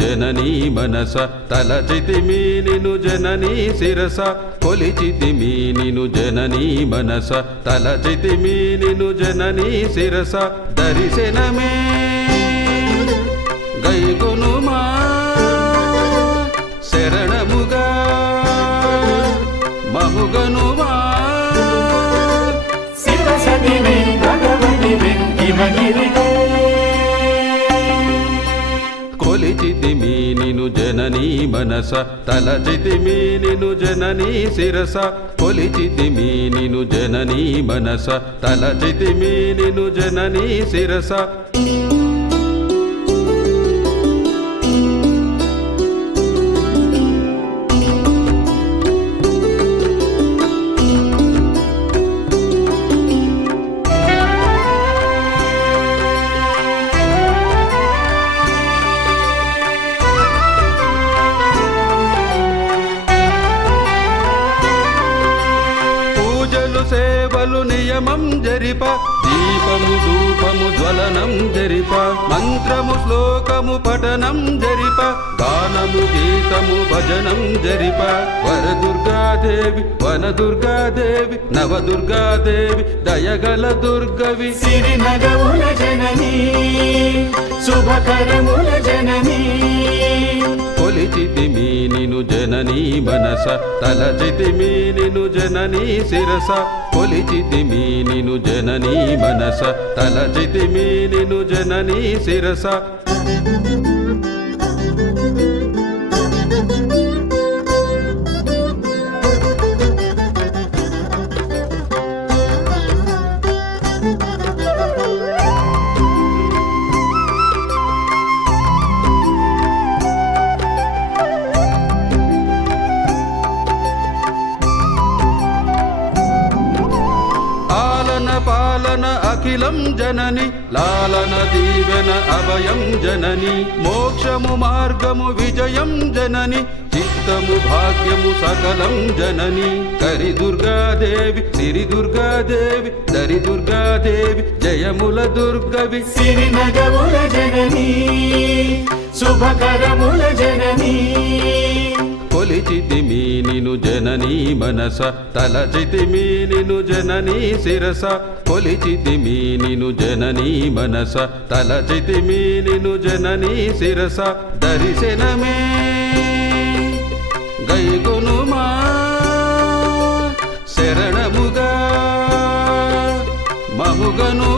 జననీ మనస తలచితిమి నిను జననీ శిరస కొలిచితిమి నిను జననీ మనస తలచితిమి నిను జననీ శిరస దర్శనమే గైకొనుమా శరణముగా మముగనుమా శివసతివే భగవతివే హిమగిరివే కొలిచితిమి నిను జననీ మనస తలచితిమి నిను జననీ శిరస కొలిచితిమి నిను జననీ మనస తలచితిమి నిను జననీ శిరస సేవలు నియమం జరిప దీపము ధూపము జ్వలనం జరిప మంత్రము శ్లోకము పఠనం జరిప గానము గీతము భజనం జరిప వరదుర్గాదేవి వనదుర్గాదేవి నవదుర్గాదేవి దయగల దుర్గవి సిరినగముల జననీ శుభకరముల జననీ కొలిచితిమి నిను జననీ మనస తలచితిమి నిను జననీ శిరస కొలిచితిమి నిను జననీ మనస తలచితిమి నిను జననీ శిరస పాలన అఖిలం జనని లాలన దీవెన అభయం జనని మోక్షము మార్గము విజయం జనని చిత్తము భాగ్యము సకలం జనని కరి దుర్గాదేవి సిరి దుర్గాదేవి దరి దుర్గాదేవి జయముల దుర్గవి సిరినగముల జననీ శుభకరముల జననీ కొలిచితిమి నిను జననీ మనస తలచితిమి నిను జననీ శిరస కొలిచితిమి నిను జననీ మనస తలచితిమి నిను జననీ శిరస దర్శనమే గైకొనుమా శరణముగా మముగను